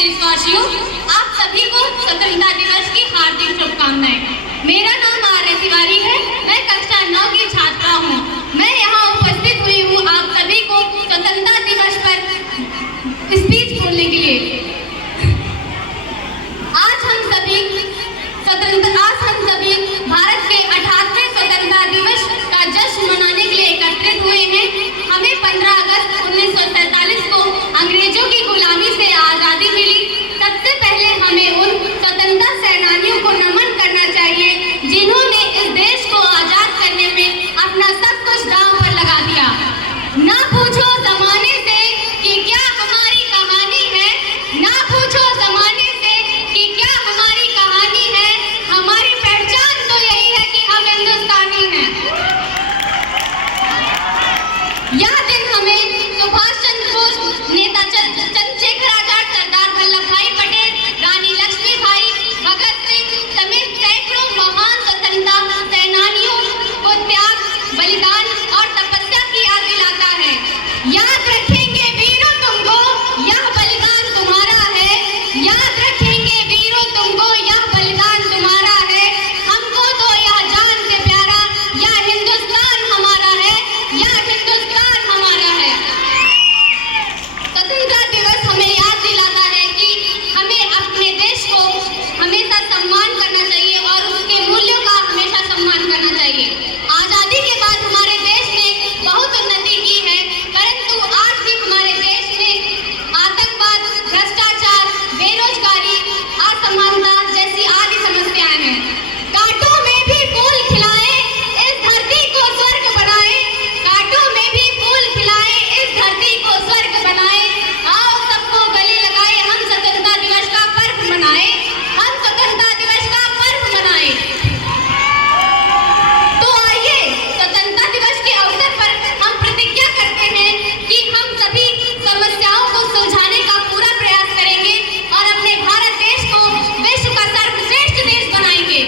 देशवासियों, आप सभी को स्वतंत्रता दिवस की हार्दिक शुभकामनाएं। मेरा नाम आर्य तिवारी है, मैं कक्षा 9 की छात्रा हूँ। मैं यहाँ उपस्थित हुई हूँ आप सभी को स्वतंत्रता दिवस पर स्पीच बोलने के लिए। आज हम सभी भारत के 78वें स्वतंत्रता दिवस का जश्न मनाने के लिए एकत्रित हुए हैं। हमें 15 अगस्त 1947 को अंग्रेजों की गुलामी से आज़ादी मिली। सबसे पहले हमें उन स्वतंत्रता सेनानियों को नमन करना चाहिए जिन्होंने इस देश को आज़ाद करने में अपना सब कुछ दांव पर लगा दिया। ना पूछो जमाने से कि क्या हमारी कहानी है, ना पूछो जमाने से कि क्या हमारी कहानी है। हमारी पहचान तो यही है कि हम हिंदुस्तानी हैं। यह दिन हमें सुभाष चंद्र बोस, नेता चंद्रशेखर आजाद, सरदार वल्लभ भाई पटेल, रानी लक्ष्मीबाई, भगत सिंह समेत सैकड़ों महान स्वतंत्रता सेनानियों को त्याग, बलिदान और तपस्या की याद दिलाता है। याद रखेंगे वीरों तुमको, यह बलिदान तुम्हारा है। याद रखेंगे वीरों तुमको, यह बलिदान तुम्हारा है। हमको तो यह जान से प्यारा, यह हिंदुस्तान हमारा है, यह हिंदुस्तान हमारा है। स्वतंत्रता दिवस हमें याद दिलाता है कि हमें अपने देश को हमेशा सम्मान करना चाहिए और उसके मूल्यों का हमेशा सम्मान करना चाहिए। आज़ादी के बाद हमारे देश ने बहुत उन्नति की है, परंतु आज भी हमारे देश में आतंकवाद, भ्रष्टाचार, बेरोजगारी, असमानता जैसी आदि समस्याएं हैं। कांटों में भी फूल खिलाए, इस धरती को स्वर्ग बनाए। कांटों में भी फूल खिलाए, इस धरती को स्वर्ग बनाए। आओ सबको गले लगाए, हम स्वतंत्रता दिवस का पर्व मनाए, हम स्वतंत्रता दिवस का पर्व मनाए। तो आइए स्वतंत्रता दिवस के अवसर पर हम प्रतिज्ञा करते हैं कि हम सभी समस्याओं को सुलझाने का पूरा प्रयास करेंगे और अपने भारत देश को विश्व का सर्वश्रेष्ठ देश बनाएंगे।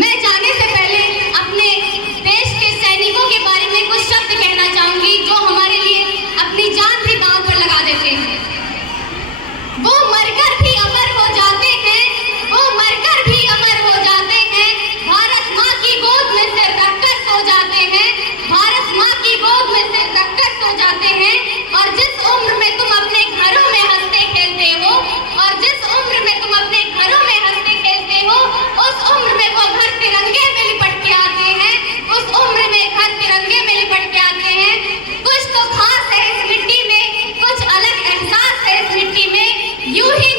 मैं जाने से पहले अपने देश के सैनिकों के बारे में कुछ शब्द कहना चाहूंगी जो हमारे लिए अपनी जान भी दांव पर लगा देते हैं। वो मरकर भी अमर हो जाते हैं, वो मरकर भी अमर हो जाते हैं। भारत माँ की गोद में सिर रखकर सो जाते हैं, भारत माँ की गोद में सिर रखकर सो जाते हैं। और जिस उम्र में तुम अपने घरों में हंसते खेलते हो, और जिस उम्र में तुम अपने घरों में हंसते खेलते हो, उस उम्र में वो घर तिरंगे में लिपट के आते हैं, उस उम्र में घर तिरंगे में लिपट के आते हैं। कुछ तो खास है इस मिट्टी में, कुछ अलग एहसास है इस मिट्टी में। यूं ही